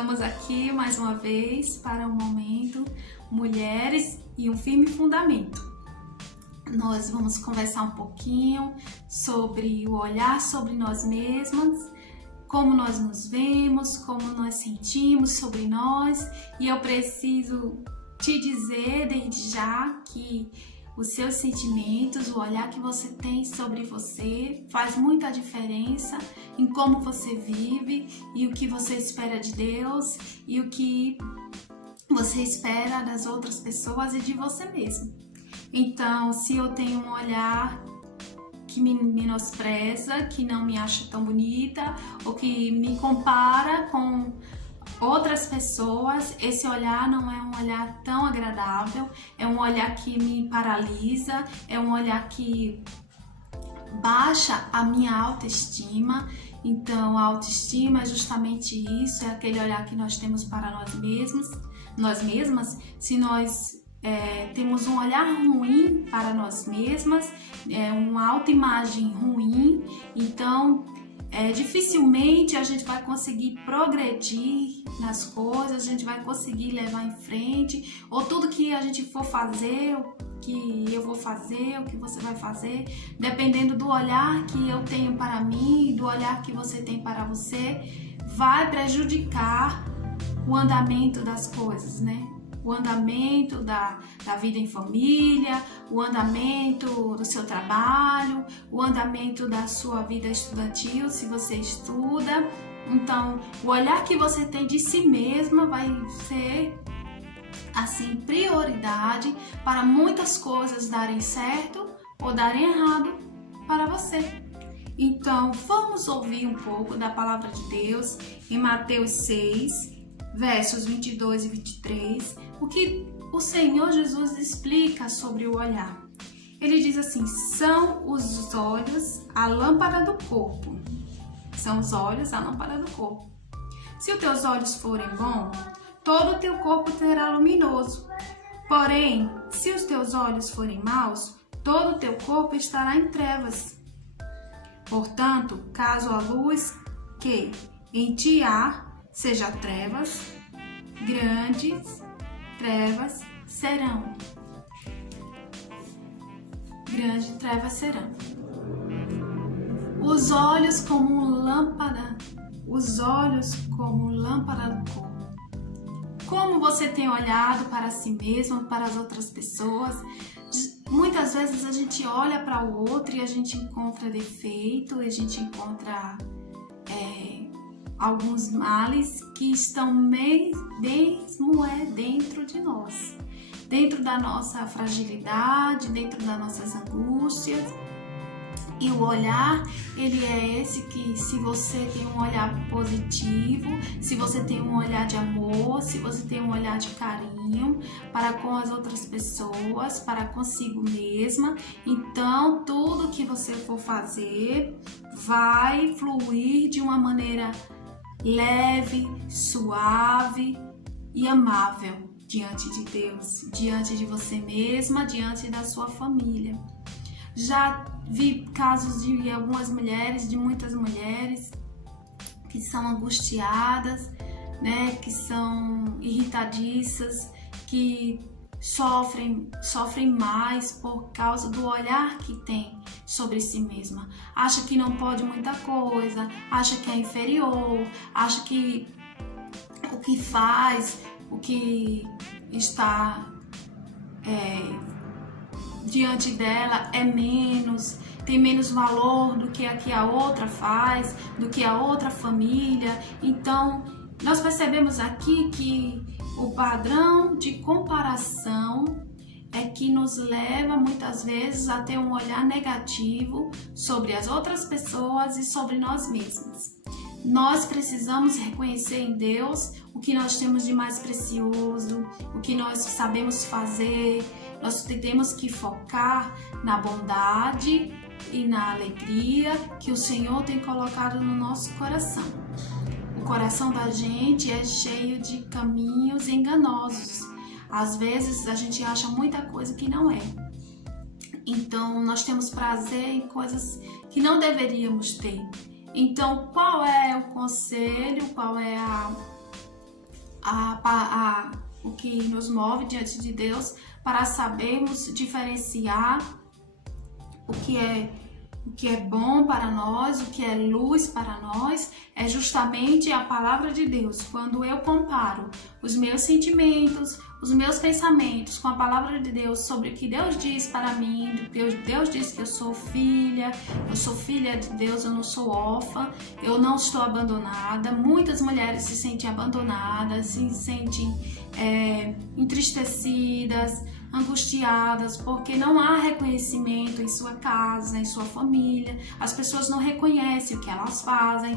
Estamos aqui mais uma vez para um momento Mulheres e um Firme Fundamento. Nós vamos conversar um pouquinho sobre o olhar sobre nós mesmas, como nós nos vemos, como nós sentimos sobre nós, e eu preciso te dizer desde já que os seus sentimentos, o olhar que você tem sobre você faz muita diferença em como você vive e o que você espera de Deus e o que você espera das outras pessoas e de você mesmo. Então, se eu tenho um olhar que me menospreza, que não me acha tão bonita ou que me compara com outras pessoas, esse olhar não é um olhar tão agradável, é um olhar que me paralisa, é um olhar que baixa a minha autoestima. Então, a autoestima é justamente isso, é aquele olhar que nós temos para nós mesmas. Se nós temos um olhar ruim para nós mesmas, uma autoimagem ruim, então dificilmente a gente vai conseguir progredir nas coisas, a gente vai conseguir levar em frente, ou tudo que a gente for fazer, o que eu vou fazer, o que você vai fazer, dependendo do olhar que eu tenho para mim, do olhar que você tem para você, vai prejudicar o andamento das coisas, né? O andamento da vida em família, o andamento do seu trabalho, o andamento da sua vida estudantil, se você estuda. Então, o olhar que você tem de si mesma vai ser, assim, prioridade para muitas coisas darem certo ou darem errado para você. Então, vamos ouvir um pouco da palavra de Deus em Mateus 6, versos 22 e 23, o que o Senhor Jesus explica sobre o olhar. Ele diz assim: são os olhos a lâmpada do corpo. São os olhos a lâmpada do corpo. Se os teus olhos forem bons, todo o teu corpo será luminoso. Porém, se os teus olhos forem maus, todo o teu corpo estará em trevas. Portanto, caso a luz que em ti há seja trevas, grandes trevas serão. Grandes trevas serão. Os olhos como lâmpada, do corpo. Como você tem olhado para si mesmo, para as outras pessoas? Muitas vezes a gente olha para o outro e a gente encontra defeito, a gente encontra alguns males que estão mesmo dentro de nós, dentro da nossa fragilidade, dentro das nossas angústias. E o olhar, ele é esse que, se você tem um olhar positivo, se você tem um olhar de amor, se você tem um olhar de carinho para com as outras pessoas, para consigo mesma, então tudo que você for fazer vai fluir de uma maneira leve, suave e amável diante de Deus, diante de você mesma, diante da sua família. Já vi casos de algumas mulheres, de muitas mulheres que são angustiadas, né, que são irritadiças, que sofrem mais por causa do olhar que tem sobre si mesma. Acha que não pode muita coisa, acha que é inferior, acha que o que faz, o que está diante dela é menos, tem menos valor do que a outra faz, do que a outra família. Então, nós percebemos aqui que o padrão de comparação é que nos leva muitas vezes a ter um olhar negativo sobre as outras pessoas e sobre nós mesmos. Nós precisamos reconhecer em Deus o que nós temos de mais precioso, o que nós sabemos fazer. Nós temos que focar na bondade e na alegria que o Senhor tem colocado no nosso coração. O coração da gente é cheio de caminhos enganosos. Às vezes a gente acha muita coisa que não é. Então nós temos prazer em coisas que não deveríamos ter. Então, qual é o conselho, qual é o que nos move diante de Deus, para sabermos diferenciar o que é bom para nós, o que é luz para nós, é justamente a palavra de Deus. Quando eu comparo os meus sentimentos, os meus pensamentos com a palavra de Deus sobre o que Deus diz para mim, Deus diz que eu sou filha de Deus, eu não sou órfã, eu não estou abandonada. Muitas mulheres se sentem abandonadas, se sentem entristecidas, angustiadas, porque não há reconhecimento em sua casa, em sua família. As pessoas não reconhecem o que elas fazem,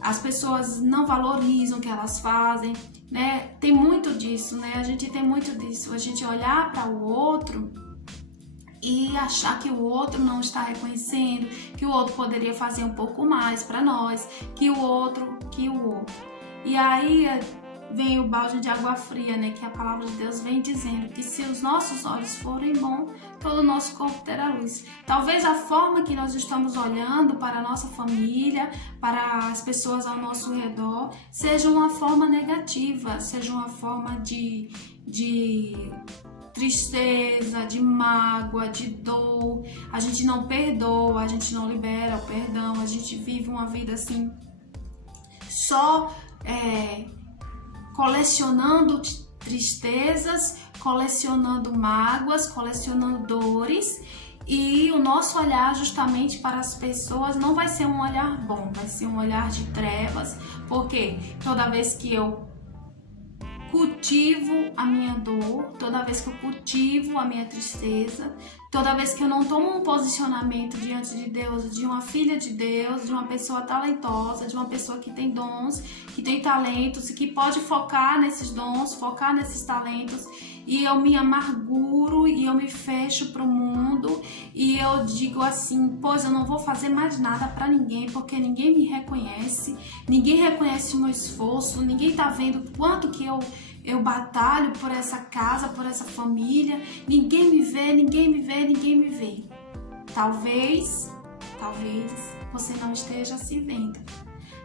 as pessoas não valorizam o que elas fazem, né? Tem muito disso, né? A gente tem muito disso, a gente olhar para o outro e achar que o outro não está reconhecendo, que o outro poderia fazer um pouco mais para nós, que o outro. E aí vem o balde de água fria, né? Que a palavra de Deus vem dizendo que se os nossos olhos forem bons, todo o nosso corpo terá luz. Talvez a forma que nós estamos olhando para a nossa família, para as pessoas ao nosso redor, seja uma forma negativa, seja uma forma de tristeza, de mágoa, de dor. A gente não perdoa, a gente não libera o perdão, a gente vive uma vida assim, só colecionando tristezas, colecionando mágoas, colecionando dores, e o nosso olhar justamente para as pessoas não vai ser um olhar bom, vai ser um olhar de trevas, porque toda vez que eu cultivo a minha dor, toda vez que eu cultivo a minha tristeza, toda vez que eu não tomo um posicionamento diante de Deus, de uma filha de Deus, de uma pessoa talentosa, de uma pessoa que tem dons, que tem talentos e que pode focar nesses dons, focar nesses talentos, e eu me amarguro e eu me fecho para o mundo e eu digo assim, pois eu não vou fazer mais nada para ninguém, porque ninguém me reconhece, ninguém reconhece o meu esforço, ninguém tá vendo quanto que eu batalho por essa casa, por essa família, ninguém me vê. Talvez você não esteja se vendo,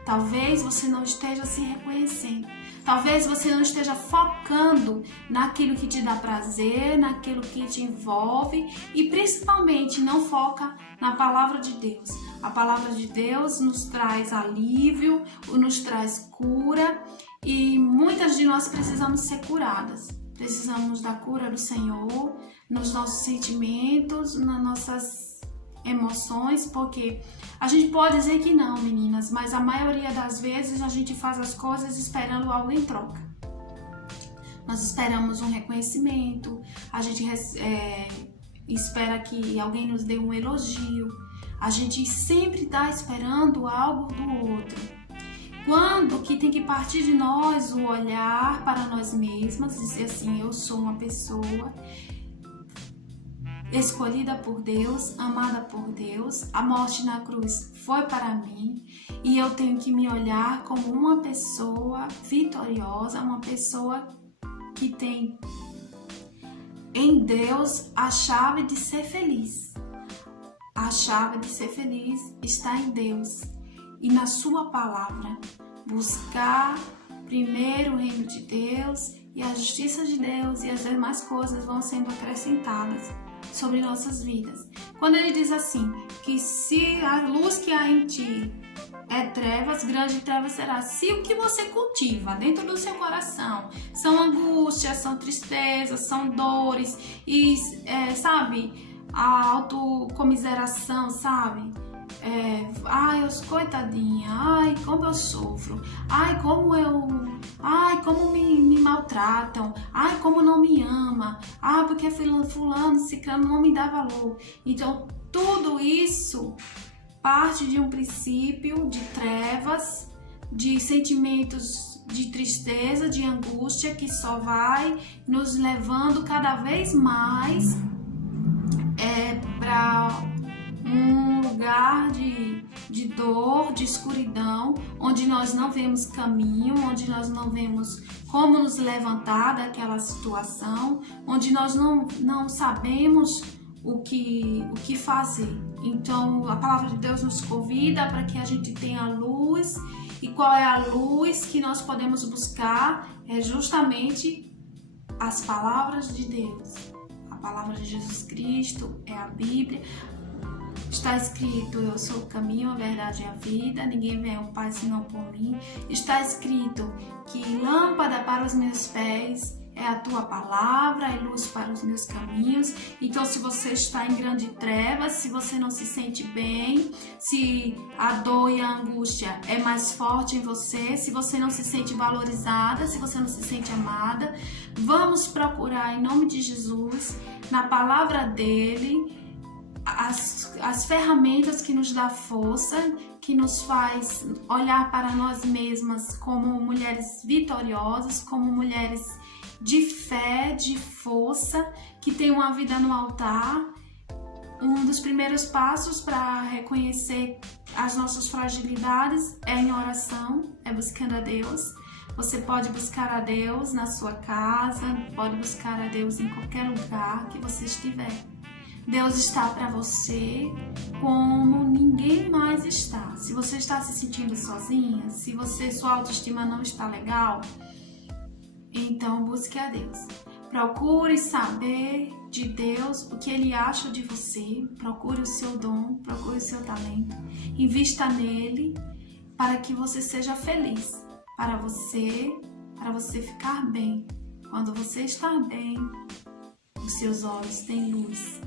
talvez você não esteja se reconhecendo, talvez você não esteja focando naquilo que te dá prazer, naquilo que te envolve, e principalmente não foca na palavra de Deus. A palavra de Deus nos traz alívio, nos traz cura, e muitas de nós precisamos ser curadas. Precisamos da cura do Senhor nos nossos sentimentos, nas nossas emoções, porque a gente pode dizer que não, meninas, mas a maioria das vezes a gente faz as coisas esperando algo em troca. Nós esperamos um reconhecimento, a gente espera que alguém nos dê um elogio, a gente sempre está esperando algo do outro. Quando que tem que partir de nós o olhar para nós mesmas, dizer assim, eu sou uma pessoa escolhida por Deus, amada por Deus, a morte na cruz foi para mim e eu tenho que me olhar como uma pessoa vitoriosa, uma pessoa que tem em Deus a chave de ser feliz. A chave de ser feliz está em Deus e na sua palavra. Buscar primeiro o reino de Deus e a justiça de Deus, e as demais coisas vão sendo acrescentadas sobre nossas vidas. Quando ele diz assim, que se a luz que há em ti é trevas, grande trevas será. Se o que você cultiva dentro do seu coração são angústias, são tristezas, são dores e, a autocomiseração, ai, eu sou coitadinha, ai, como eu sofro, ai, como me maltratam, ai, como não me ama, ai, porque fulano, ciclano não me dá valor. Então, tudo isso parte de um princípio de trevas, de sentimentos de tristeza, de angústia, que só vai nos levando cada vez mais para um lugar de dor, de escuridão, onde nós não vemos caminho, onde nós não vemos como nos levantar daquela situação, onde nós não sabemos o que fazer. Então, a palavra de Deus nos convida para que a gente tenha luz. E qual é a luz que nós podemos buscar? é justamente as palavras de Deus. A palavra de Jesus Cristo é a Bíblia. Está escrito: eu sou o caminho, a verdade e a vida, ninguém vem ao Pai senão por mim. Está escrito que lâmpada para os meus pés é a tua palavra e luz para os meus caminhos. Então, se você está em grande trevas, se você não se sente bem, se a dor e a angústia é mais forte em você, se você não se sente valorizada, se você não se sente amada, vamos procurar, em nome de Jesus, na palavra dele, as ferramentas que nos dá força, que nos faz olhar para nós mesmas como mulheres vitoriosas, como mulheres de fé, de força, que tem uma vida no altar. Um dos primeiros passos para reconhecer as nossas fragilidades é em oração, é buscando a Deus. Você pode buscar a Deus na sua casa, pode buscar a Deus em qualquer lugar que você estiver. Deus está para você como ninguém mais está. Se você está se sentindo sozinha, se sua autoestima não está legal, então busque a Deus. Procure saber de Deus o que Ele acha de você. Procure o seu dom, procure o seu talento. Invista nele para que você seja feliz. Para você ficar bem. Quando você está bem, os seus olhos têm luz.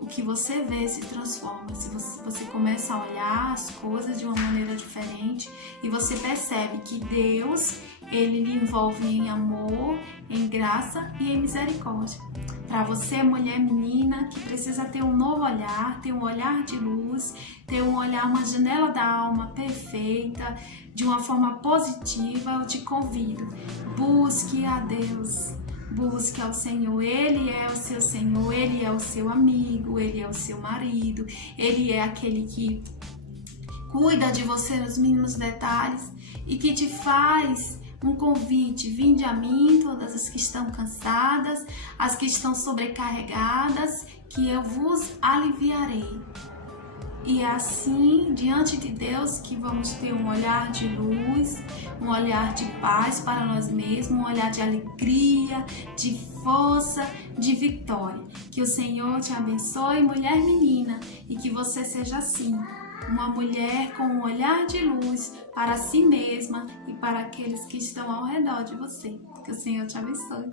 O que você vê se transforma. Se você começa a olhar as coisas de uma maneira diferente e você percebe que Deus, Ele lhe envolve em amor, em graça e em misericórdia. Para você, mulher, menina, que precisa ter um novo olhar, ter um olhar de luz, ter um olhar, uma janela da alma perfeita, de uma forma positiva, eu te convido. Busque a Deus. Busque ao Senhor, Ele é o seu Senhor, Ele é o seu amigo, Ele é o seu marido, Ele é aquele que cuida de você nos mínimos detalhes e que te faz um convite: vinde a mim, todas as que estão cansadas, as que estão sobrecarregadas, que eu vos aliviarei. E é assim, diante de Deus, que vamos ter um olhar de luz, um olhar de paz para nós mesmos, um olhar de alegria, de força, de vitória. Que o Senhor te abençoe, mulher, menina, e que você seja assim, uma mulher com um olhar de luz para si mesma e para aqueles que estão ao redor de você. Que o Senhor te abençoe.